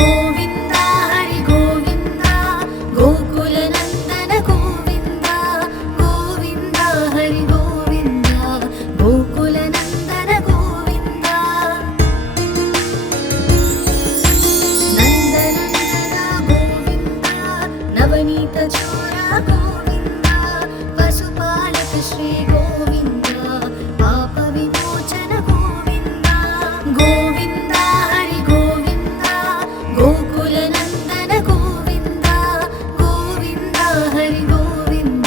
गोविन्द हरि गोविन्द गोकुलनन्दन गोविन्द गोविन्द हरि गोविन्द गोकुलनन्दन गोविन्द नन्दनन्दन गोविन्द नवनीतचोर गोविन्द पशुपालक श्री गोविन्द पापविमोचन गोविन्द गोविन्द हरि गोविन्द गोकुलनन्दन गोविन्द गोविन्द हरि गोविन्द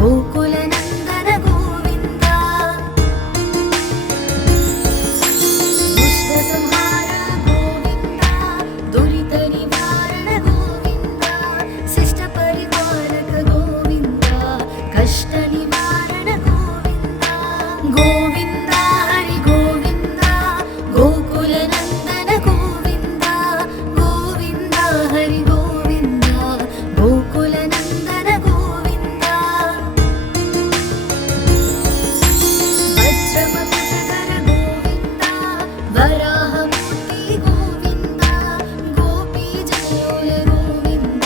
गोकुलनन्दन गोविन्द दुष्टसंहार गोविन्द दुरितनिवारण गोविन्द शिष्टपरिपालक गोविन्द कष्टनिवारण गोविन्द गोविन्द हरि गोविन्द गोकुलनन्दन गोविन्द गोविन्द हरि गोविन्द गोकुलनन्दन गोविन्द वज्रमकुटधर गोविन्द वराहमूर्ति गोविन्द गोपीजनलोल गोविन्द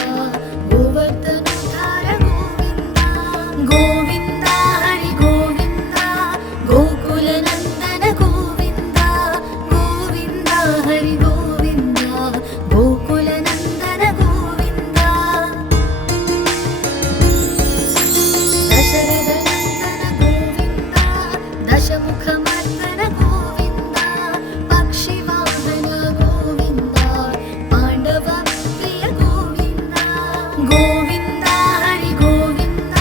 गोवर्धनोद्धार गोविन्द गोविन्द हरि गोविन्द गोकुलनन्दन गोविन्द गोविन्द हरि गोविन्द गोकुलनन्दन गोविन्द दशरथनन्दन गोविन्द दशमुखमर्दन गोविन्द पक्षिवाहन गोविन्द पाण्डवप्रिय गोविन्द गोविन्द हरि गोविन्द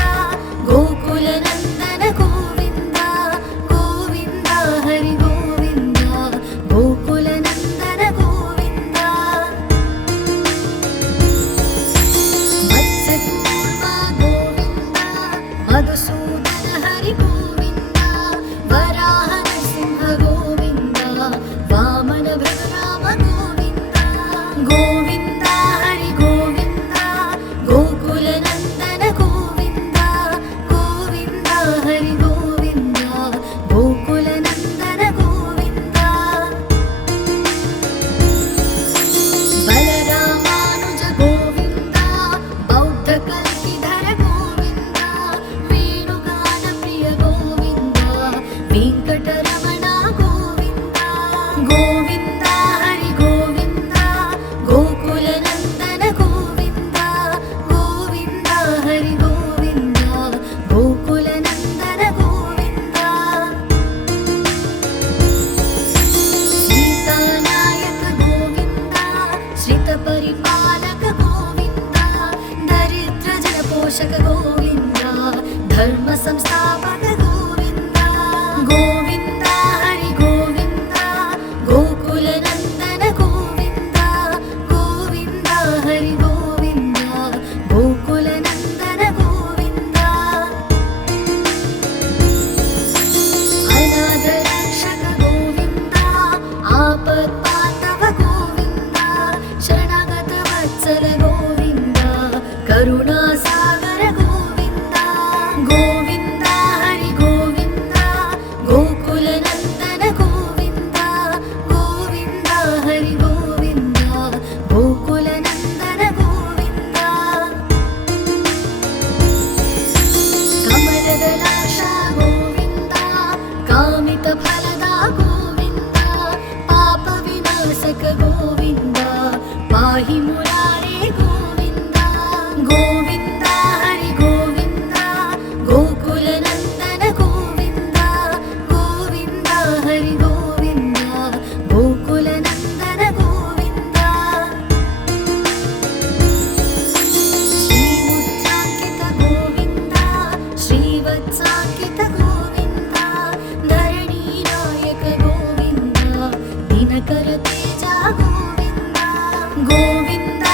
गोकुलनन्दन गोविन्द गोविन्द हरि गोविन्द गोकुलनन्दन गोविन्द मत्स्यकूर्म गोविन्द मधुसूदन हरि गोविन्द वराह नृसिंह गोविन्द वामन भृगराम गोविन्द गोविन्द हरि गोविन्द गोकुलनन्दन गोविन्द गोविन्द हरि गोविन्द गोकुलनन्दन गोविन्द बलरामानुज गोविन्द बौद्धकल्किधर गोविन्द वेणुगानप्रिय गोविन्द वेङ्कटरमण गोविन्द गोविन्द हरि गोविन्द गोकुलनन्दन गोविन्द गोविन्द हरि गोविन्द गोकुलनन्दन गोविन्द सीतानायक गोविन्द श्रितपरिपालक गोविन्द दरिद्रजनपोषक गोविन्द धर्मसंस्थापक गोविन्द गोविन्द हरि गोविन्द गोकुलनन्दन गोविन्द गोविन्द हरि गोविन्द गोकुलनन्दन गोविन्द अनाथरक्षक गोविन्द आपत्पाण्डव गोविन्द शरणागतवत्सल गोविन्द करुणासागर गोविन्द गोविन्द हरि गोविन्द गोकुलनन्दन गोविन्द गोविन्द हरि गोविन्द गोकुलनन्दन गोविन्द कमलदलाशा गोविन्द कामितफलदा गोविन्द पापविनाशक गोविन्द पाहि मुरारे गोविन्द गोविन्द हरि गोविन्द गोकुलनन्दन गोविन्द गोविन्द हरि गोविन्द गोकुलनन्दन गोविन्द श्रीमुद्राङ्कित गोविन्द श्रीवत्साङ्कित गोविन्द धरणीनायक गोविन्द दिनकर तेज गोविन्द गोविन्द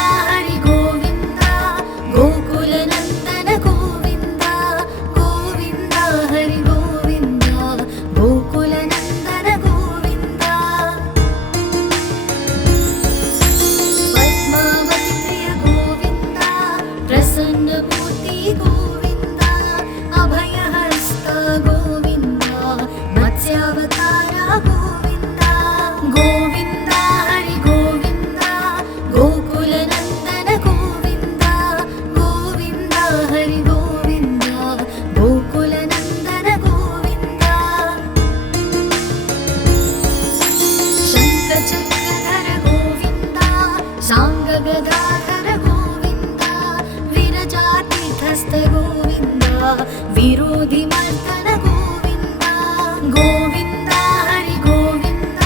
गोकुलनन्दन गोविन्द गोविन्द हरि गोविन्द गोकुलनन्दन गोविन्द शङ्खचक्रधर गोविन्द साङ्गगदाधर गोविन्द विरजातीर्थस्थ गोविन्द विरोधिमर्दन गोविन्द गोविन्द हरि गोविन्द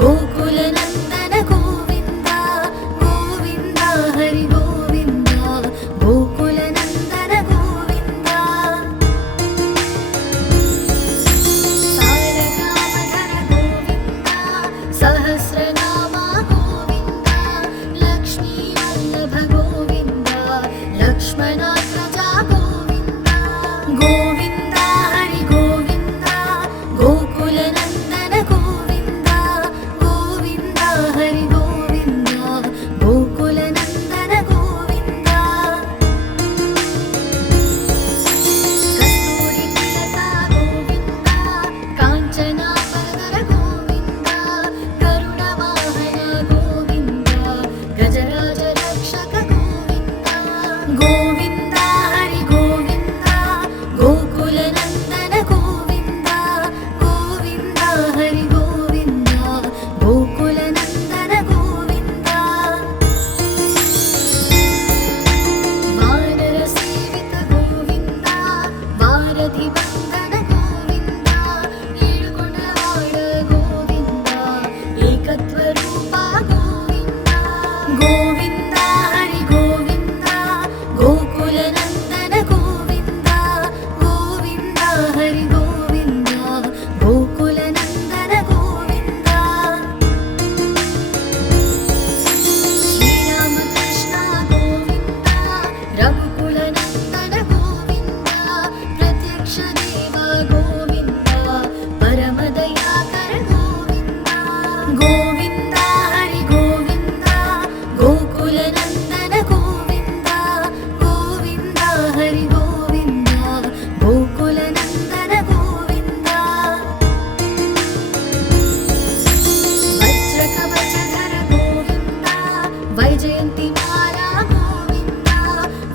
गोकुलनन्दन गोविन्द गोविन्द हरि गोविन्द गोकुलनन्दन गोविन्द सारगामधर गोविन्द सहस्रनाम गोविन्द लक्ष्मीवल्लभ गोविन्द लक्ष्मणाग्रजा गोविन्द गोविन्द हरि गोविन्द गोकुलनन्दन गोविन्द गोविन्द हरि गोविन्द गोकुलनन्दन गोविन्द कस्तूरितिलका गोविन्द काञ्चनापरधर गोविन्द करुणवाहन गोविन्द गजराज रक्षक गोविन्द गोविन्द हरि गोविन्द गोकुलनन्दन गोविन्द गोविन्द हरि गोविन्द गोकुलनन्दन गोविन्द वानरसेवित गोविन्द वारधिबन्धन गोविन्द ಏಳುಕೊಂಡವಾಡ ಗೋವಿಂದ ಏಕತ್ವರೂಪ ಗೋವಿಂದ ಗೋವಿಂದ ಹರಿ ಗೋವಿಂದ ಗೋಕುಲನಂದನ ಗೋವಿಂದ ಗೋವಿಂದ ಹರಿ ಗೋವಿಂದ ಗೋಕುಲನಂದನ ಗೋವಿಂದ ಶ್ರೀರಾಮಕೃಷ್ಣ ಗೋವಿಂದ ರಘುಕುಲನಂದನ ಗೋವಿಂದ ಪ್ರತ್ಯಕ್ಷ ದೇವ ಗೋವಿಂದ ಪರಮದಯಾಕರ ಗೋವಿಂದ ಗೋವಿಂದ ಹರಿ ಗೋವಿಂದ ಗೋಕುಲನಂದನ ಗೋವಿಂದ ಗೋವಿಂದ ಹರಿ ಗೋವಿಂದ ಗೋಕುಲನಂದನ ಗೋವಿಂದ ವಜ್ರಕವಚಧರ ಗೋವಿಂದ ವೈಜಯಂತಿಮಾಲ ಗೋವಿಂದ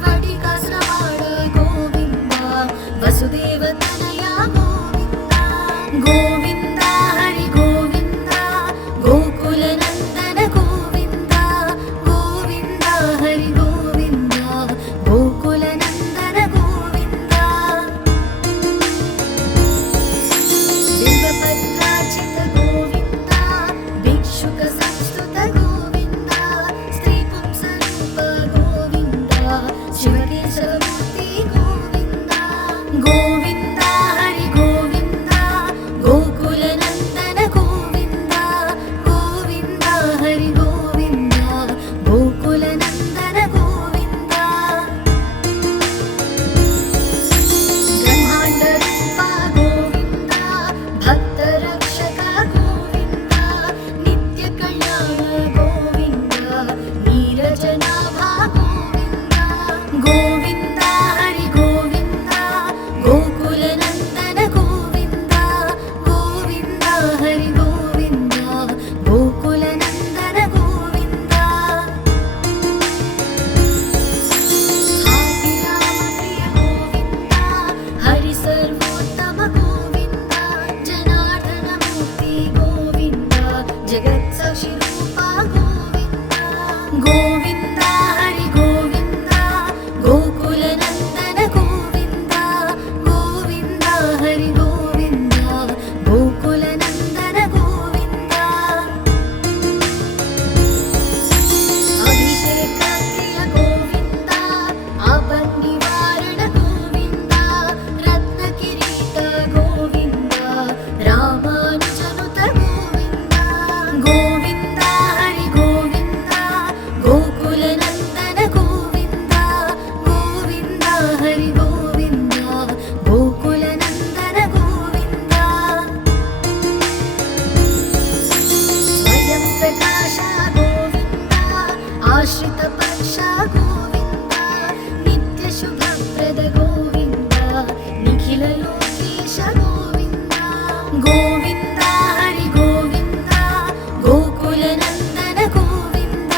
ವಡಿಕಾಶ್ರವಾಳ ಗೋವಿಂದ ವಸುದೇವತನಯ ಗೋವಿಂದ ಗೋವಿಂದ ಹರಿ ಗೋವಿಂದ ಗೋಕುಲನಂದನ ಗೋವಿಂದ ಗೋವಿಂದ ಹರಿ ಗೋವಿಂದ ಗೋಕುಲನಂದನ ಗೋವಿಂದ ಬಿಲ್ವಪತ್ರಾರ್ಚಿತ ಗೋವಿಂದ ಭಿಕ್ಷುಕ ಸಂಸ್ತುತ ಗೋವಿಂದ ಸ್ತ್ರೀಪುಂಸರೂಪ ಗೋವಿಂದ ಶಿವಕೇಶವಮೂರ್ತಿ ಗೋವಿಂದ ಗೋವಿಂದ ಹರಿ ಗೋವಿಂದ ಗೋಕುಲನಂದನ ಗೋವಿಂದ ಗೋವಿಂದ ಹರಿ ಗೋವಿಂದ ಗೋಕುಲನಂದನ ಗೋವಿಂದ ಬ್ರಹ್ಮಾಂಡ ರೂಪ ಗೋವಿಂದ ಭಕ್ತ ರಕ್ಷಕ ಗೋವಿಂದ ನಿತ್ಯ ಕಲ್ಯಾಣ ಗೋವಿಂದ ನೀರಜನಾಭ ಗೋವಿಂದ ಗೋವಿಂದ ಹರಿ ಗೋವಿಂದ ಗೋಕುಲನಂದನ ಗೋವಿಂದ ಗೋವಿಂದ ಹರಿ ಗೋವಿಂದ ಗೋಕುಲನಂದನ ಗೋವಿಂದ ಹಾಗಿರಾಮಪ್ರಿಯ ಗೋವಿಂದ ಹರಿ ಸರ್ವೋತ್ತಮ ಗೋವಿಂದ ಜನಾರ್ದನ ಮೂರ್ತಿ ಗೋವಿಂದ ಜಗತ್ಸಾಕ್ಷಿ ರೂಪ ಗೋವಿಂದ ಗೋವಿಂದ ಹರಿ ಗೋವಿಂದ ಗೋಕುಲನಂದನ ಗೋವಿಂದ ಗೋವಿಂದ ಹರಿ ಗೋವಿಂದ ಗೋಕುಲನಂದನ ಗೋವಿಂದ ಅಭಿಷೇಕ ಪ್ರಿಯ ಗೋವಿಂದ ಆಪನ್ನಿವಾರಣ ಗೋವಿಂದ ರತ್ನ ಕಿರೀಟ ಗೋವಿಂದ ರಾಮಾನುಜನುತ ಗೋವಿಂದ ಗೋವಿಂದ ಹರಿ ಗೋವಿಂದ ಗೋಕುಲನಂದನ ಗೋವಿಂದ ಗೋವಿಂದ ಹರಿ ಗೋವಿಂದ ಗೋಕುಲನಂದನ ಗೋವಿಂದ ಸ್ವಯಂ ಪ್ರಕಾಶ ಗೋವಿಂದ ಆಶ್ರಿತ ಪಕ್ಷ ಗೋವಿಂದ ನಿತ್ಯ ಶುಭಪ್ರದ ಗೋವಿಂದ ನಿಖಿಲ ಲೋಕೇಶ ಗೋವಿಂದ ಗೋವಿಂದ ಹರಿ ಗೋವಿಂದ ಗೋಕುಲನಂದನ ಗೋವಿಂದ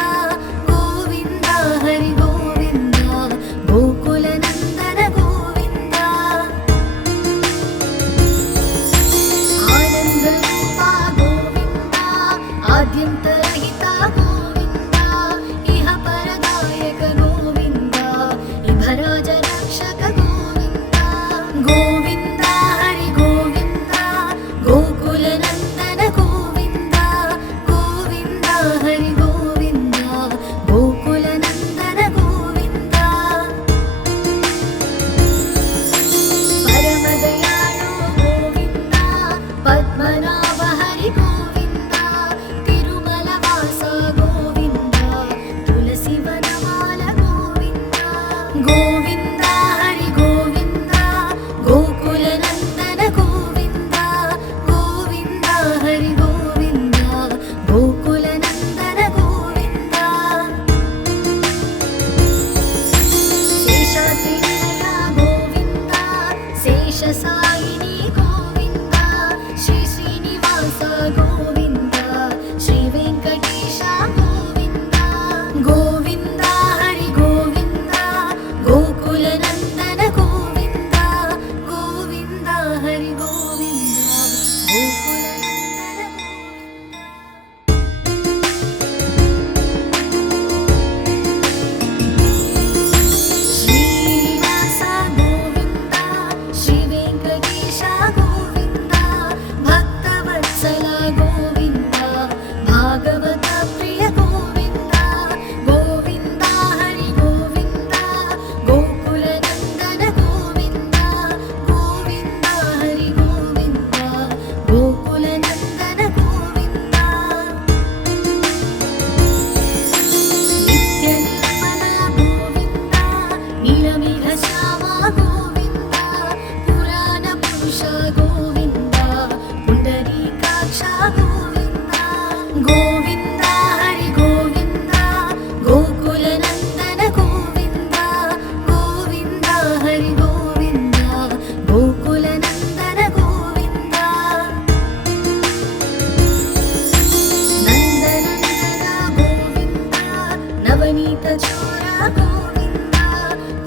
चोर गोविन्द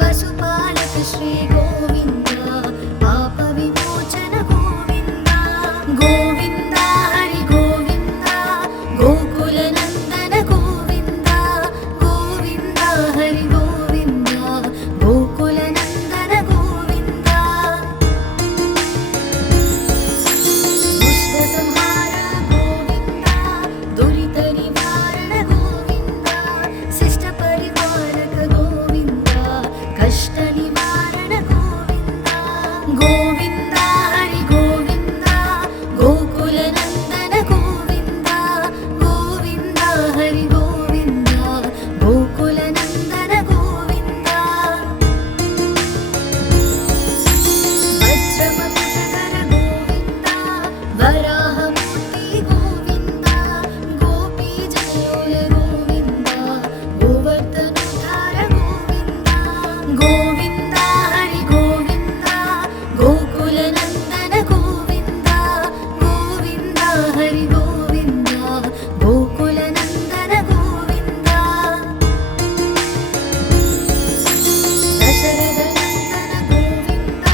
पशुपालक श्री गोविन्द पाप विमोचन गोविन्द गोविन्द हरि गोविन्द गोकुलनन्दन गोविन्द गोविन्द हरि गोविन्द गोकुलनन्दन गोविन्द दुष्ट संहार गोविन्द दुरित निवारण गोविन्द शिष्ट परिपालक गोविन्द कष्ट निवारण गोविन्द गोविन्द हरि गोविन्द गोकुलनन्दन गोविन्द गोविन्द हरि गोविन्द गोकुलनन्दन गोविन्द वज्रमकुटधर गोविन्द वराहमूर्ति गोविन्द गोपीजनलोल गोविन्द गोवर्धनोद्धार गोविन्द गोविन्द हरि गोविन्द गोकुलनन्दन गोविन्द गोविन्द हरि गोविन्द गोकुलनन्दन गोविन्द दशरथनन्दन गोविन्द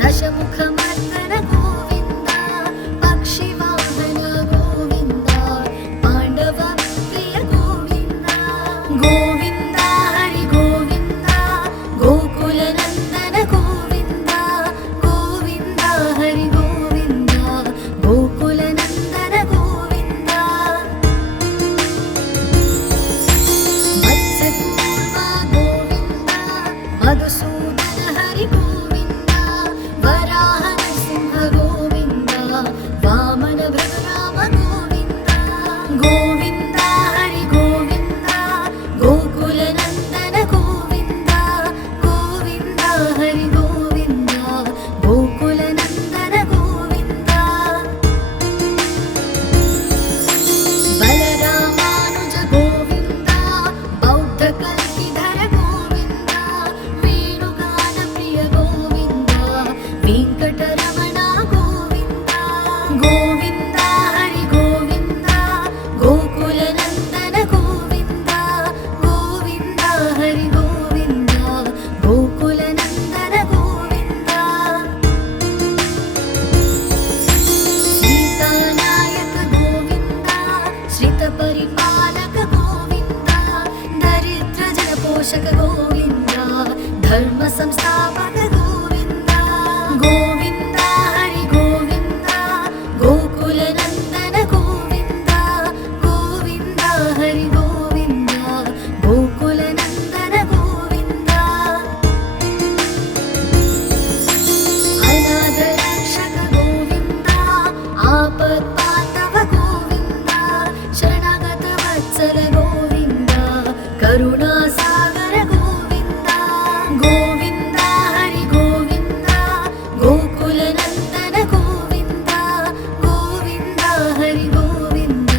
दशमुखमर्दन गोविन्द पक्षिवाहन गोविन्द पाण्डवप्रिय गोविन्द गोविन्द हरि गोविन्द गोकुलनन्दन गोविन्द गोविन्द हरि गोविन्द गोकुलनन्दन गोविन्द मत्स्यकूर्म गोविन्द मधुसूदन हरि गोविन्द वराह नृसिंह गोविन्द वामन भृगराम गोविन्द गोविन्द हरि गोविन्द गोकुलनन्दन गोविन्द गोविन्द हरि गोविन्द गोकुलनन्दन गोविन्द बलरामानुज गोविन्द बौद्धकल्किधर गोविन्द वेणुगानप्रिय गोविन्द वेङ्कटरमण गोविन्द गोविन्द हरि गोविन्द गोकुलनन्दन गोविन्द गोविन्द हरि गोविन्द गोकुलनन्दन गोविन्द सीतानायक गोविन्द श्रितपरिपालक गोविन्द दरिद्रजनपोषक गोविन्द धर्म संस्थापक गोविन्द गोविन्द हरि गोविन्द गोकुलनन्दन गोविन्द गोविन्द हरि गोविन्द गोकुलनन्दन गोविन्द अनाथरक्षक गोविन्द आपद्बान्धव गोविन्द शरणागत वत्सल गोविन्द करुणासागर गोविन्द गोविन्द हरि गोविन्द गोकुलनन्दन गोविन्द गोविन्द हरि गोविन्द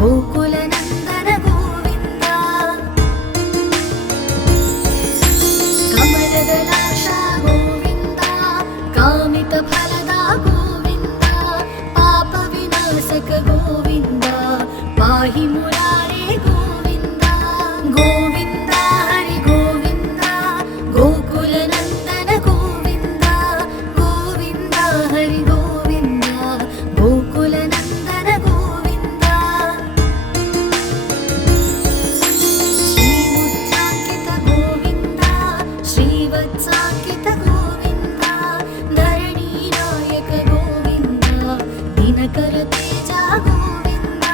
गोकुलनन्दन गोविन्द कमलदलाशा गोविन्द कामितफलदा गोविन्द पापविनाशक गोविन्द पाहि मुरारे गोविन्द गोविन्द हरि गोविन्द गोकुलनन्दन गोविन्द गोविन्द हरि गोविन्द गोकुलनन्दन गोविन्द श्रीमुद्राङ्कित गोविन्द श्रीवत्साङ्कित गोविन्द धरणीनायक गोविन्द दिनकर तेज गोविन्द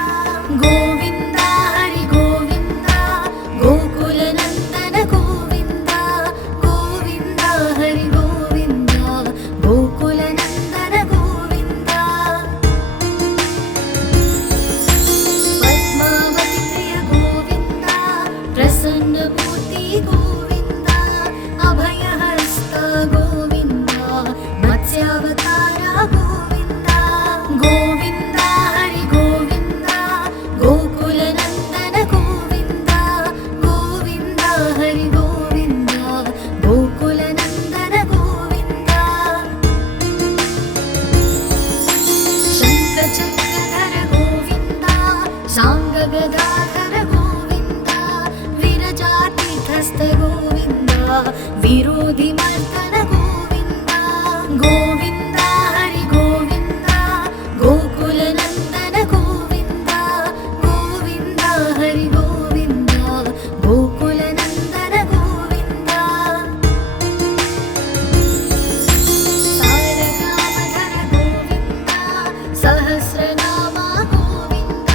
गोविन्द हरि गोविन्द गोकुलनन्दन गोविन्द गोविन्द हरि गोविन्द गोकुलनन्दन गोविन्द पद्मावती प्रिय गोविन्द प्रसन्नमूर्ति गोविन्द अभयहस्त गोविन्द मत्स्यावतार गोविन्द गोविन्द हरि गोविन्द गोकुलनन्दन गोविन्द गोविन्द हरि गोविन्द गोकुलनन्दन गोविन्द शङ्खचक्रधर गोविन्द साङ्गगदाधर गोविन्द विरजा विरोधिमर्दन गोविन्द गोविन्द हरि गोविन्द गोकुलनन्दन गोविन्द गोविन्द हरि गोविन्द गोकुलनन्दन गोविन्द सारगामधर गोविन्द सहस्रनाम गोविन्द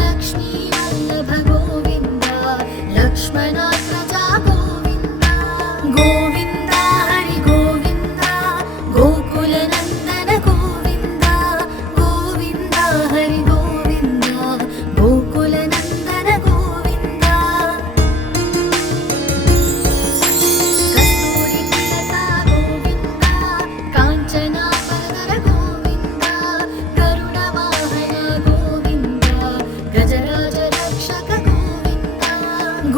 लक्ष्मीवल्लभ गोविन्द लक्ष्मणाग्रजा गोविन्द गोविन्द हरि गोविन्द गोकुलनन्दन गोविन्द गोविन्द हरि गोविन्द गोकुलनन्दन गोविन्द कस्तूरितिलका गोविन्द काञ्चनापदर गोविन्द करुणवाहन गोविन्द गजराज रक्षक गोविन्द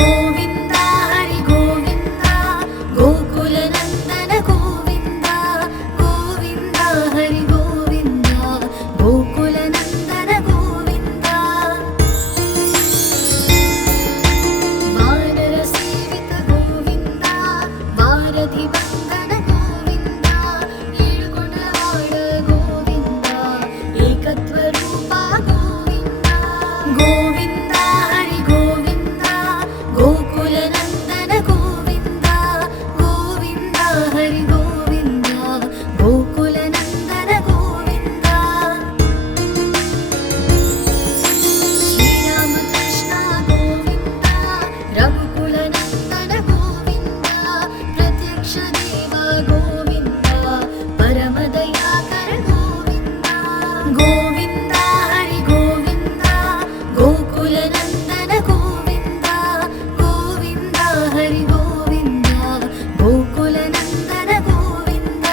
गोविन्द हरि गोविन्द गोकुलनन्दन गोविन्द गोविन्द हरि गोविन्द गोकुलनन्दन गोविन्द वानरसेवित गोविन्द वारधिवन्दन गोविन्द ಏಳುಗೊಂಡವಾಡ ಗೋವಿಂದ ಏಕತ್ವರೂಪ ಗೋವಿಂದ ಗೋವಿಂದ ಹರಿ ಗೋವಿಂದ ಗೋಕುಲನಂದನ ಗೋವಿಂದ ಗೋವಿಂದ ಹರಿ ಗೋವಿಂದ ಗೋಕುಲನಂದನ ಗೋವಿಂದ ಶ್ರೀರಾಮಕೃಷ್ಣ ಗೋವಿಂದ ರಘುಕುಲನಂದನ ಗೋವಿಂದ ಪ್ರತ್ಯಕ್ಷ ದೇವ ಗೋವಿಂದ ಪರಮದಯಾಕರ ಗೋವಿಂದ ಗೋವಿಂದ ಹರಿ ಗೋವಿಂದ ಗೋಕುಲನಂದನ ಗೋವಿಂದ ಗೋವಿಂದ ಹರಿ ಗೋವಿಂದ ಗೋಕುಲನಂದನ ಗೋವಿಂದ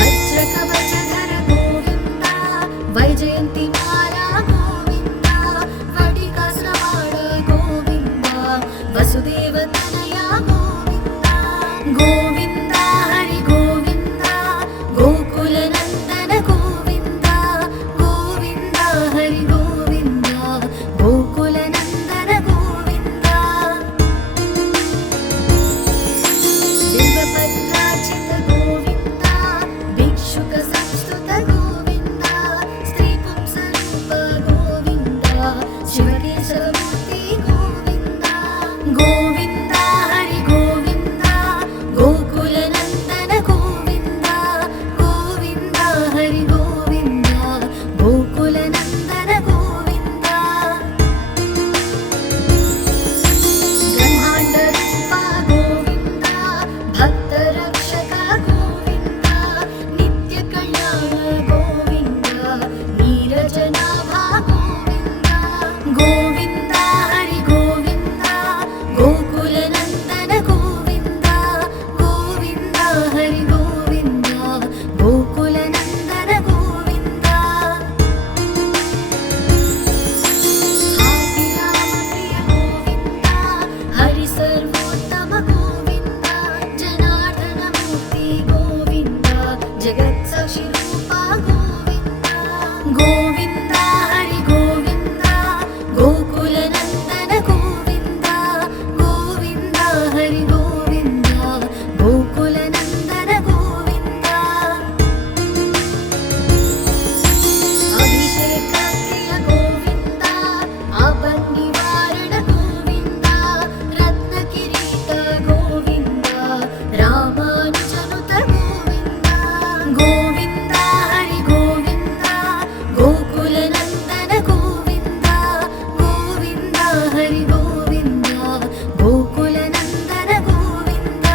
ವಜ್ರಕವಚಧರ ಗೋವಿಂದ ವೈಜಯಂತಿ ಮಾಲಾ ಗೋವಿಂದ ವಡಿಕಾಸ್ರವಾಡ ಗೋವಿಂದ ವಸುದೇವ ತನಯ ಗೋವಿಂದ ಗೋವಿಂದ ಹರಿ ಗೋವಿಂದ ಗೋಕುಲನಂದನ ಗೋವಿಂದ ಗೋವಿಂದ ಹರಿ ಗೋವಿಂದ ಗೋಕುಲನಂದನ ಗೋವಿಂದ ಬಿಲ್ವಪತ್ರಾರ್ಚಿತ ಗೋವಿಂದ ಭಿಕ್ಷುಕ ಸಂಸ್ತುತ ಗೋವಿಂದ ಸ್ತ್ರೀಪುಂಸರೂಪ ಗೋವಿಂದ ಶಿವಕೇಶವಮೂರ್ತಿ ಗೋವಿಂದ ಗೋವಿಂದ ಹರಿ ಗೋವಿಂದ ಗೋಕುಲನಂದನ ಗೋವಿಂದ ಗೋವಿಂದ ಹರಿ ಗೋವಿಂದ ಗೋಕುಲನಂದನ ಗೋವಿಂದ ಬ್ರಹ್ಮಾಂಡ ರೂಪ ಗೋವಿಂದ ಭಕ್ತ ರಕ್ಷಕ ಗೋವಿಂದ ನಿತ್ಯ ಕಲ್ಯಾಣ ಗೋವಿಂದ ನೀರಜನಾಭ ಗೋವಿಂದ ಗೋವಿಂದ ಹರಿ ಗೋವಿಂದ ಗೋಕುಲನಂದನ ಗೋವಿಂದ ಗೋವಿಂದ ಹರಿ ಗೋವಿಂದ ಗೋಕುಲನಂದನ ಗೋವಿಂದ ಹಾಕಿರಾಮಪ್ರಿಯ ಗೋವಿಂದ ಹರಿ ಸರ್ವೋತ್ತಮ ಗೋವಿಂದ ಜನಾರ್ದನ ಮೂರ್ತಿ ಗೋವಿಂದ ಜಗತ್ಸಾಕ್ಷಿ ರೂಪ ಗೋವಿಂದ ಗೋವಿಂದ ಹರಿ ಗೋವಿಂದ ಗೋಕುಲನಂದನ ಗೋವಿಂದ ಗೋವಿಂದ ಹರಿ ಗೋವಿಂದ ಗೋಕುಲನಂದನ ಗೋವಿಂದ ಅಭಿಷೇಕ ಪ್ರಿಯ ಗೋವಿಂದ ಆಪನ್ನಿವಾರಣ ಗೋವಿಂದ ರತ್ನ ಕಿರೀಟ ಗೋವಿಂದ ರಾಮಾನುಜನುತ ಗೋವಿಂದ ಗೋವಿಂದ ಹರಿ ಗೋವಿಂದ ಗೋಕುಲನಂದನ ಗೋವಿಂದ ಗೋವಿಂದ ಹರಿ ಗೋವಿಂದ ಗೋಕುಲನಂದನ ಗೋವಿಂದ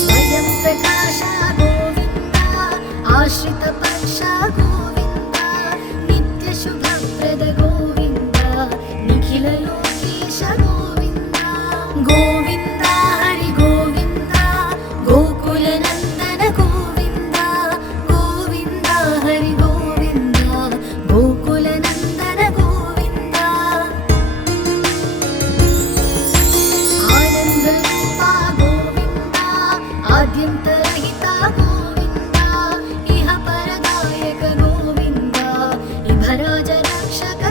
ಸ್ವಯಂ ಪ್ರಕಾಶ ಗೋವಿಂದ ಆಶ್ರಿತ ಪಕ್ಷ ಗೋವಿಂದ ನಿತ್ಯ ಶುಭಪ್ರದ ಗೋವಿಂದ ನಿಖಿಲ ಲೋಕೇಶ ಗೋವಿಂದ ಗೋವಿಂದ ಹರಿ ಗೋವಿಂದ ಗೋಕುಲನಂದನ ಗೋವಿಂದ ಗೋವಿಂದ ಹರಿ ಗೋವಿಂದ ಗೋಕುಲನಂದನ ಗೋವಿಂದ ಆನಂದ ರೂಪ ಗೋವಿಂದ ಆದ್ಯಂತರಹಿತ ಗೋವಿಂದ ಇಹ ಪರದಾಯಕ ಗೋವಿಂದ ಇಭರಾಜ ರಕ್ಷಕ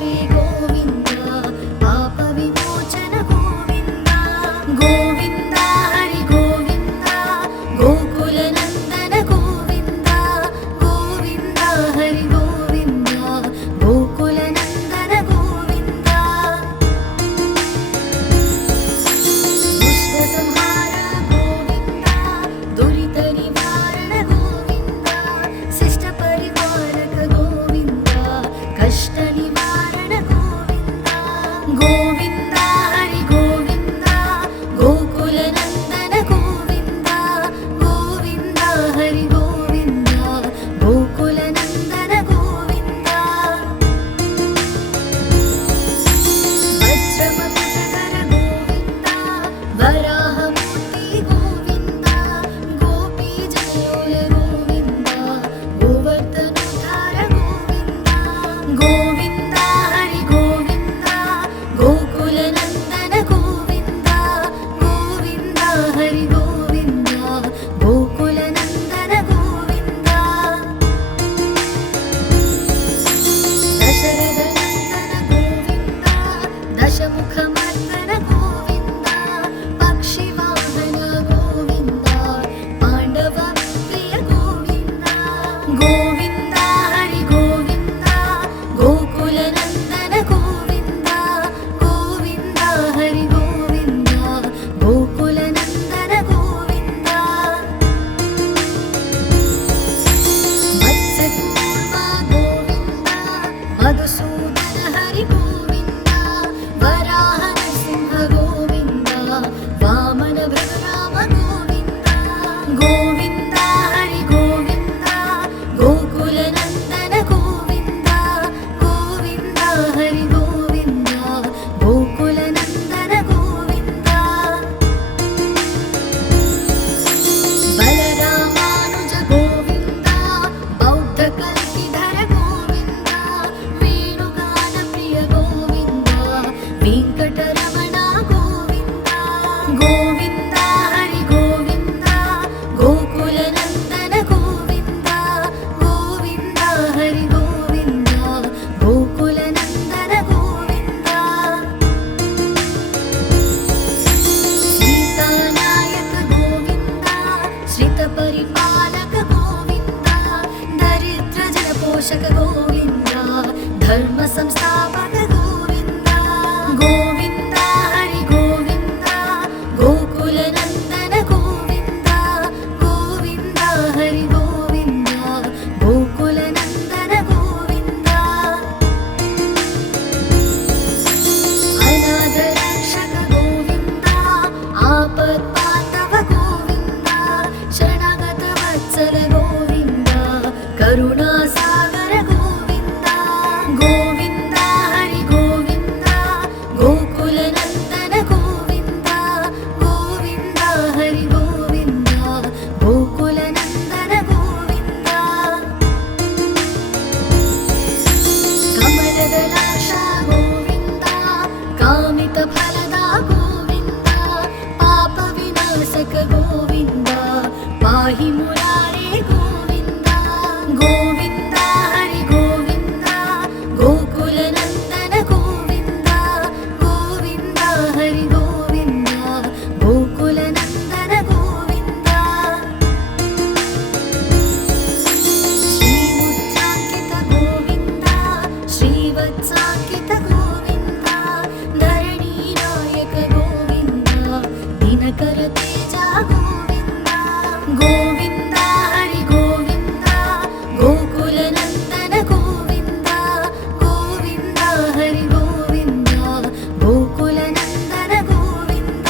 श्री गोविन्द पाप विमोचन गोविन्द गोविन्द हरि गोविन्द गोकुलनन्दन गोविन्द गोविन्द हरि गोविन्द गोकुलनन्दन गोविन्द दुष्टसंहार गोविन्द दुरितनिवारण गोविन्द शिष्टपरिपालक गोविन्द कष्टनिवारण गोविन्द गोविन्द हरि गोविन्द गोकुलनन्दन गोविन्द गोविन्द हरि गोविन्द गोकुलनन्दन गोविन्द वज्रमकुटधर गोविन्द वराहमूर्ति गोविन्द गोपीजनलोल गोविन्द गोवर्धनोद्धार गोविन्द गोविन्द हरि गोविन्द गोकुलनन्दन गोविन्द गोविन्द हरि गोविन्द गोकुलनन्दन गोविन्द दशरथनन्दन गोविन्द दशमुखमर्दन गोविन्द पक्षिवाहन गोविन्द पाण्डवप्रिय गोविन्द गोविन्द हरि गोविन्द गोकुलनन्दन गोविन्द गोविन्द हरि गोविन्द गोकुलनन्दन गोविन्द मत्स्यकूर्मा गोविन्द मधुसूदन हरि गोविन्द वराह नृसिंह गोविन्द वामन भृगराम गोविन्द गोविन्द हरि गोविन्द गोकुलनन्दन गोविन्द गोविन्द हरि गोविन्द गोकुलनन्दन गोविन्द बलरामानुज गोविन्द बौद्धकल्किधर गोविन्द वेणुगानप्रिय गोविन्द वेङ्कटरमण गोविन्द गोविन्द हरि गोविन्द गोकुलनन्दन गोविन्द गोविन्द हरि गोविन्द गोकुलनन्दन गोविन्द सीतानायक गोविन्द श्रितपरिपालक गोविन्द दरिद्रजनपोषक गोविन्द धर्मसंस्थापक गोविन्द गोविन्द हरि गोविन्द गोकुलनन्दन गोविन्द गोविन्द हरि गोविन्द गोकुलनन्दन गोविन्द अनाथरक्षक गोविन्द आपत्पाण्डव गोविन्द शरणागतवत्सल गोविन्द करुणासागर गोविन्द गोविन्द हरि गोविन्द गोकुलनन्दन गोविन्द गोविन्द हरि गोविन्द गोकुलनन्दन गोविन्द कमलदलाशा गोविन्द कामितफलदा गोविन्द पापविनाशक गोविन्द पाहि मुरारे गोविन्द गोविन्द हरि गोविन्द गोकुलनन्दन गोविन्द गोविन्द हरि गोविन्द गोकुलनन्दन गोविन्द श्रीमुद्राङ्कित गोविन्द श्रीवत्साङ्कित गोविन्द धरणीनायक गोविन्द दिनकर तेजा गोविन्द गोविन्द हरि गोविन्द गोकुलनन्दन गोविन्द गोविन्द हरि गोविन्द गोकुलनन्दन गोविन्द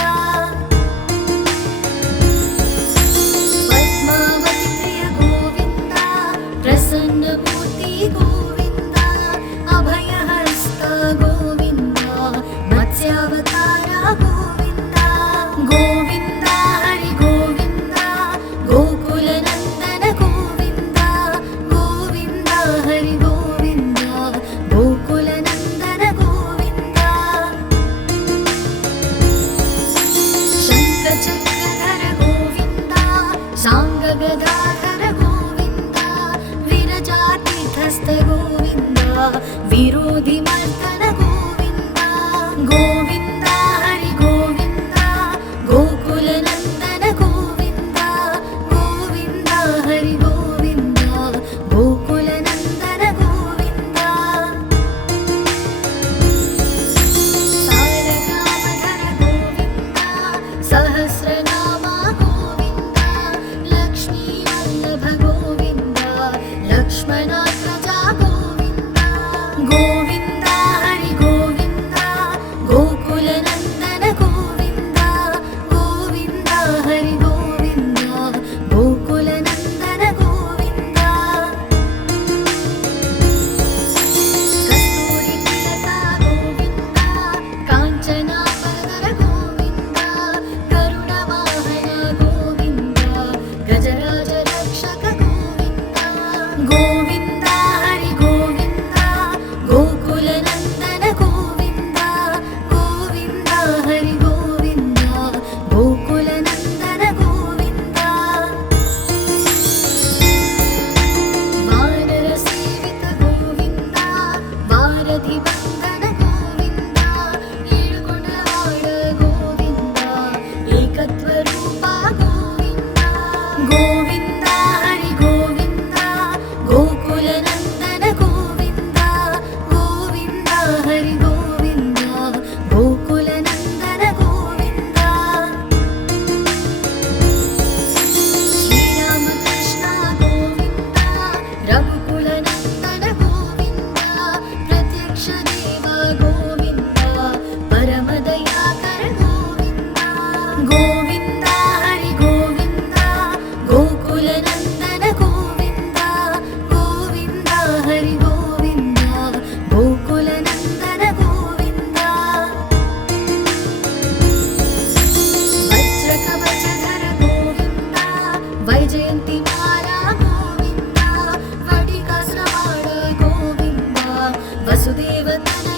पद्मावती प्रिय गोविन्द प्रसन्नमूर्ति गोविन्द अभयहस्त गोविन्द मत्स्यावतार गोविन्द गोविन्द हरि गोविन्द गोकुलनन्दन गोविन्द गोविन्द हरि गोविन्द गोकुलनन्दन गोविन्द शङ्खचक्रधर गोविन्द शाङ्गगदाधर गोविन्द विरजातीर्थस्थ गोविन्द विरोधिमर्द కులధిబంధన గోవింద ఏడుకొండలవాడ గోవింద ఏకత్వ రూప గోవింద గోవింద హరి గోవింద గోకుల నందన గోవింద గోవింద హరి గోవింద గోకుల నందన గోవింద శ్రీరామకృష్ణ గోవింద రఘుకుల నందన గోవింద ప్రత్యక్ష దేవ గోవింద పరమదయాకర గోవింద గోవింద హరి గోవింద గోకుల నందన గోవింద గోవింద హరి గోవింద గోకుల నందన గోవింద వజ్రకవచధర గోవింద వైజయంతి మాలా గోవింద వడికాసురవాడ గోవింద వసుదేవతన